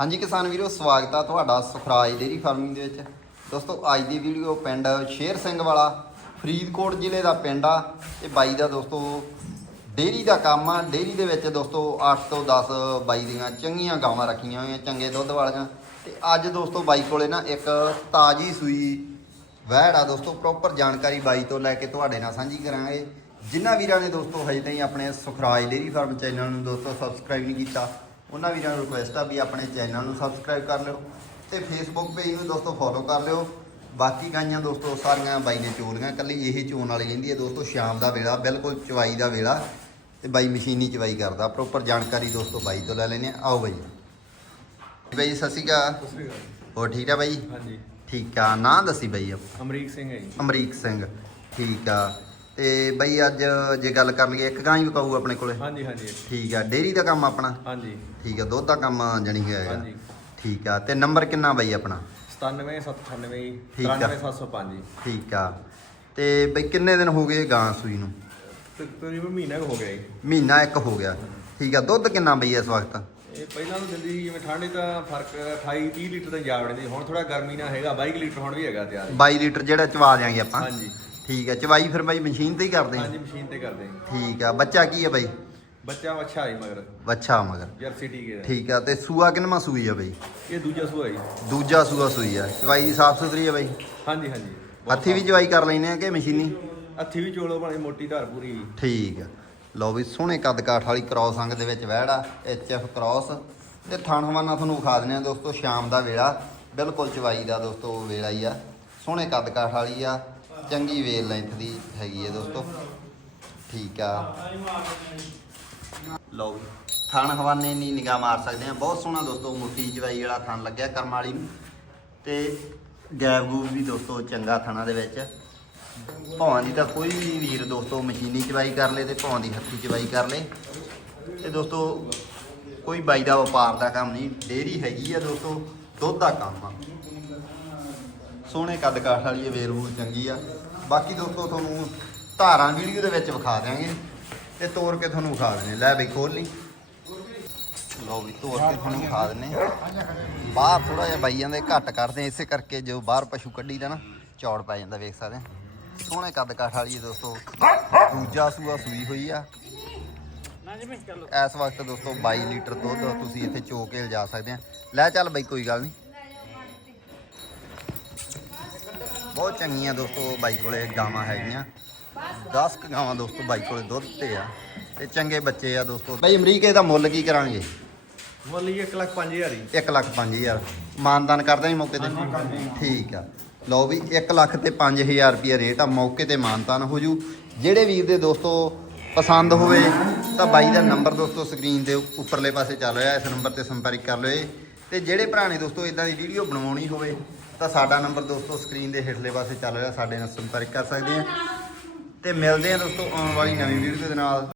ਹਾਂਜੀ ਕਿਸਾਨ ਵੀਰੋ, ਸਵਾਗਤ ਆ ਤੁਹਾਡਾ ਸੁਖਰਾਜ ਡੇਰੀ ਫਾਰਮਿੰਗ ਦੇ ਵਿੱਚ। ਦੋਸਤੋ, ਅੱਜ ਦੀ ਵੀਡੀਓ ਪਿੰਡ ਸ਼ੇਰ ਸਿੰਘ ਵਾਲਾ, ਫਰੀਦਕੋਟ ਜ਼ਿਲ੍ਹੇ ਦਾ ਪਿੰਡ ਆ। ਤੇ ਬਾਈ ਦਾ ਦੋਸਤੋ ਡੇਰੀ ਦਾ ਕੰਮ ਆ। ਡੇਰੀ ਦੇ ਵਿੱਚ ਦੋਸਤੋ 8 ਤੋਂ 10 ਬਾਈ ਦੀਆਂ ਚੰਗੀਆਂ ਗਾਵਾਂ ਰੱਖੀਆਂ ਹੋਈਆਂ, ਚੰਗੇ ਦੁੱਧ ਵਾਲੀਆਂ। ਤੇ ਅੱਜ ਦੋਸਤੋ, ਬਾਈ ਕੋਲੇ ਨਾ ਇੱਕ ਤਾਜੀ ਸੂਈ ਵਹਿੜ ਆ। ਦੋਸਤੋ ਪ੍ਰੋਪਰ ਜਾਣਕਾਰੀ ਬਾਈ ਤੋਂ ਲੈ ਕੇ ਤੁਹਾਡੇ ਨਾਲ ਸਾਂਝੀ ਕਰਾਂਗੇ। ਜਿਨ੍ਹਾਂ ਵੀਰਾਂ ਨੇ ਦੋਸਤੋ, ਹਜੇ ਤਾਈਂ ਆਪਣੇ ਸੁਖਰਾਜ ਡੇਰੀ ਫਾਰਮ ਚੈਨਲ ਨੂੰ ਦੋਸਤੋ ਸਬਸਕ੍ਰਾਈਬ ਨਹੀਂ ਕੀਤਾ ਉਹਨਾਂ ਵੀਰਾਂ ਨੂੰ ਰਿਕੁਐਸਟ ਆ ਵੀ ਆਪਣੇ ਚੈਨਲ ਨੂੰ ਸਬਸਕ੍ਰਾਈਬ ਕਰ ਲਿਓ ਤੇ ਫੇਸਬੁੱਕ ਪੇਜ ਨੂੰ ਦੋਸਤੋ ਫੋਲੋ ਕਰ ਲਿਓ। ਬਾਕੀ ਗਾਈਆਂ ਦੋਸਤੋ ਸਾਰੀਆਂ ਬਾਈ ਨੇ ਚੋਲੀਆਂ ਕੱਲੀ ਇਹ ਚੋਣ ਵਾਲੀ ਰਹਿੰਦੀ ਹੈ ਦੋਸਤੋ ਸ਼ਾਮ ਦਾ ਵੇਲਾ ਬਿਲਕੁਲ ਚਵਾਈ ਦਾ ਵੇਲਾ ਤੇ ਬਾਈ ਮਸ਼ੀਨੀ ਚਵਾਈ ਕਰਦਾ। ਪ੍ਰੋਪਰ ਜਾਣਕਾਰੀ ਦੋਸਤੋ ਬਾਈ ਤੋਂ ਲੈ ਲੈਨੇ ਆਓ ਬਾਈ। ਬਾਈ ਸਤਿ ਸ਼੍ਰੀ ਅਕਾਲ। ਹੋਰ ਠੀਕ ਆ ਬਾਈ? ਹਾਂਜੀ। ਠੀਕ ਆ। ਨਾਂ ਦੱਸੀ ਬਾਈ ਅਮਰੀਕ ਸਿੰਘ ਹੈ ਜੀ। ਅਮਰੀਕ ਸਿੰਘ। ਠੀਕ ਆ। ਤੇ ਬਈ ਅੱਜ ਜੇ ਗੱਲ ਕਰ ਲਈਏ ਇੱਕ ਗਾਂ ਹੀ ਵਿਕਾਊ ਆਪਣੇ ਕੋਲੇ। ਹਾਂਜੀ ਹਾਂਜੀ। ਠੀਕ ਆ ਡੇਰੀ ਦਾ ਕੰਮ ਆਪਣਾ? ਹਾਂਜੀ। ਠੀਕ ਆ ਦੁੱਧ ਦਾ ਕੰਮ ਜਣੀ ਹੈਗਾ। ਹਾਂਜੀ। ਠੀਕ ਆ ਤੇ ਨੰਬਰ ਕਿੰਨਾ ਬਈ ਆਪਣਾ? 9798 ਠੀਕ ਆ। 93705 ਜੀ ਠੀਕ ਆ। ਤੇ ਬਈ ਕਿੰਨੇ ਦਿਨ ਹੋ ਗਏ ਗਾਂ ਸੂਈ ਨੂੰ? ਤਕਰੀਬਨ ਮਹੀਨਾ ਕੁ ਹੋ ਗਿਆ ਜੀ। ਮਹੀਨਾ ਇੱਕ ਹੋ ਗਿਆ। ਠੀਕ ਆ ਦੁੱਧ ਕਿੰਨਾ ਬਈ ਇਸ ਵਕਤ? ਇਹ ਪਹਿਲਾਂ ਤਾਂ ਦਿੰਦੀ ਸੀ ਜਿਵੇਂ ਠੰਡ ਤਾਂ ਫ਼ਰਕ 28 30 ਲੀਟਰ ਤਾਂ ਜਾ ਵੜਦੀ ਹੁਣ ਥੋੜਾ ਗਰਮੀ ਨਾਲ ਹੈਗਾ 22 ਲੀਟਰ ਹੁਣ ਵੀ ਹੈਗਾ ਤਿਆਰ। 22 ਲੀਟਰ ਜਿਹੜਾ ਚਵਾ ਦਿਆਂਗੇ ਆਪਾਂ। ਹਾਂਜੀ। ਠੀਕ ਆ ਚਵਾਈ ਫਿਰ ਬਈ ਮਸ਼ੀਨ ਤੇ ਹੀ ਕਰਦੇ ਹਾਂਜੀ ਮਸ਼ੀਨ ਤੇ ਕਰਦੇ ਹਾਂ ਠੀਕ ਆ ਬੱਚਾ ਕੀ ਆ ਬਈ? ਬੱਚਾ ਅੱਛਾ ਹੈ ਮਗਰ। ਬੱਚਾ ਮਗਰ। ਜਰਸੀ ਟੀਕੇ ਦਾ ਠੀਕ ਆ ਤੇ ਸੂਆ ਕਿੰਨਵਾਂ ਸੂਈ ਆ ਬਈ? ਇਹ ਦੂਜਾ ਸੂਆ ਜੀ। ਦੂਜਾ ਸੂਆ ਸੂਈ ਆ ਚਵਾਈ ਸਾਫ਼ ਸੁਥਰੀ ਆ ਬਈ? ਹਾਂਜੀ ਹਾਂਜੀ। ਹੱਥੀ ਵੀ ਚਵਾਈ ਕਰ ਲੈਨੇ ਆ ਕਿ ਮਸ਼ੀਨੀ? ਹੱਥੀ ਵੀ ਚੋਲੋ ਬਣੀ ਮੋਟੀ ਧਾਰ ਪੂਰੀ। ਠੀਕ ਆ। ਲਓ ਵੀ ਸੋਹਣੇ ਕੱਦ ਕਾਠ ਵਾਲੀ ਕ੍ਰਾਸ ਅੰਗ ਦੇ ਵਿੱਚ ਵਹਿੜਾ ਐਚ ਐਫ ਕ੍ਰਾਸ। ਤੇ ਥਣ ਹਵਾਨਾ ਤੁਹਾਨੂੰ ਵਿਖਾ ਦਿੰਦੇ ਆ ਦੋਸਤੋ ਸ਼ਾਮ ਦਾ ਵੇਲਾ। ਬਿਲਕੁਲ ਚਵਾਈ ਦਾ ਦੋਸਤੋ ਵੇਲਾ ਹੀ ਆ। ਸੋਹਣੇ ਕੱਦ ਕਾਠ ਵਾਲੀ ਆ। ਚੰਗੀ ਵੇਲ ਲੈਂਥ ਦੀ ਹੈਗੀ ਹੈ ਦੋਸਤੋ। ਠੀਕ ਆ। ਲਓ ਵੀ ਥਣ ਹਵਾਨੇ ਨਹੀਂ ਨਿਗਾਹ ਮਾਰ ਸਕਦੇ ਆ ਬਹੁਤ ਸੋਹਣਾ ਦੋਸਤੋ, ਮੁੱਠੀ ਚਵਾਈ ਵਾਲਾ ਥਣ ਲੱਗਿਆ ਕਰਮ ਵਾਲੀ ਨੂੰ। ਤੇ ਗੈਪ ਗੂਬ ਵੀ ਦੋਸਤੋ, ਚੰਗਾ ਥਣਾ ਦੇ ਵਿੱਚ। ਭਾਵਾਂ ਦੀ ਤਾਂ ਕੋਈ ਵੀ ਵੀਰ ਦੋਸਤੋ, ਮਸ਼ੀਨੀ ਚਵਾਈ ਕਰ ਲੇ ਤੇ ਭਾਵਾਂ ਦੀ ਹੱਥੀ ਚਵਾਈ ਕਰ ਲੇ। ਤੇ ਦੋਸਤੋ, ਕੋਈ ਬਾਈ ਦਾ ਵਪਾਰ ਦਾ ਕੰਮ ਨਹੀਂ ਡੇਰੀ ਹੈਗੀ ਆ ਦੋਸਤੋ, ਦੁੱਧ ਦਾ ਕੰਮ ਆ। ਸੋਹਣੇ ਕੱਦ ਕਾਠ ਵਾਲੀ ਇਹ ਵੇਰਵੂ ਚੰਗੀ ਆ। ਬਾਕੀ ਦੋਸਤੋ, ਤੁਹਾਨੂੰ ਧਾਰਾਂ ਵੀਡੀਓ ਦੇ ਵਿੱਚ ਵਿਖਾ ਦਿਆਂਗੇ। ਤੇ ਤੋੜ ਕੇ ਤੁਹਾਨੂੰ ਵਿਖਾ ਦਿੰਦੇ ਲੈ ਬਈ ਖੋਲ ਲਈ। ਲੋ ਵੀ ਤੋੜ ਕੇ ਤੁਹਾਨੂੰ ਵਿਖਾ ਦਿੰਨੇ ਬਾਹਰ ਥੋੜਾ ਜਿਹਾ ਬਾਈ ਜਾਂਦੇ ਘੱਟ ਕਰਦੇ ਇਸੇ ਕਰਕੇ ਜੋ ਬਾਹਰ ਪਸ਼ੂ ਕੱਢੀ ਦਾ ਨਾ, ਚੌੜ ਪੈ ਜਾਂਦਾ, ਵੇਖ ਸਕਦੇ ਆ ਸੋਹਣੇ ਕੱਦ ਕਾਠ ਵਾਲੀ ਹੈ ਦੋਸਤੋ, ਦੂਜਾ ਸੂਆ ਸੂਈ ਹੋਈ ਆ। ਇਸ ਵਕਤ ਦੋਸਤੋ 22 ਲੀਟਰ ਦੁੱਧ ਤੁਸੀਂ ਇੱਥੇ ਚੋ ਕੇ ਲਿਜਾ ਸਕਦੇ ਆ ਲੈ ਚੱਲ ਬਈ, ਕੋਈ ਗੱਲ ਨਹੀਂ। ਬਹੁਤ ਚੰਗੀਆਂ ਦੋਸਤੋ ਬਾਈ ਕੋਲੇ ਗਾਵਾਂ ਹੈਗੀਆਂ। 10 ਕੁ ਗਾਵਾਂ ਦੋਸਤੋ ਬਾਈ ਕੋਲੇ ਦੁੱਧ ਤੇ ਆ ਤੇ ਚੰਗੇ ਬੱਚੇ ਆ ਦੋਸਤੋ। ਬਈ ਅਮਰੀਕੇ ਦਾ ਮੁੱਲ ਕੀ ਕਰਾਂਗੇ? ਮੁੱਲ ਜੀ 1 ਲੱਖ 5000 ਜੀ। 1 ਲੱਖ 5000 ਮਾਨਦਾਨ ਕਰਦਾ ਹੀ ਮੌਕੇ ਤੇ? ਠੀਕ ਆ। ਲਓ ਵੀ 1 ਲੱਖ ਤੇ 5000 ਰੁਪਏ ਰੇਟ ਆ ਮੌਕੇ ਤੇ ਮਾਨਦਾਨ ਹੋ ਜੂ। ਜਿਹੜੇ ਵੀਰ ਦੇ ਦੋਸਤੋ ਪਸੰਦ ਹੋਵੇ ਤਾਂ ਬਾਈ ਦਾ ਨੰਬਰ ਦੋਸਤੋ ਸਕਰੀਨ ਦੇ ਉੱਪਰਲੇ ਪਾਸੇ ਚੱਲ ਰਿਹਾ ਇਸ ਨੰਬਰ ਤੇ ਸੰਪਰਕ ਕਰ ਲਿਓ। ਤੇ ਜਿਹੜੇ ਭਰਾ ਨੇ ਦੋਸਤੋ ਇਦਾਂ ਦੀ ਵੀਡੀਓ ਬਣਵਾਉਣੀ ਹੋਵੇ ਤਾਂ ਸਾਡਾ ਨੰਬਰ ਦੋਸਤੋ ਸਕਰੀਨ ਦੇ ਹੇਠਲੇ ਪਾਸੇ ਚੱਲ ਰਿਹਾ, ਸਾਡੇ ਨਾਲ ਸੰਪਰਕ ਕਰ ਸਕਦੇ ਆ ਤੇ ਮਿਲਦੇ ਆ ਦੋਸਤੋ ਆਉਣ ਵਾਲੀ ਨਵੀਂ ਵੀਡੀਓ ਦੇ ਨਾਲ।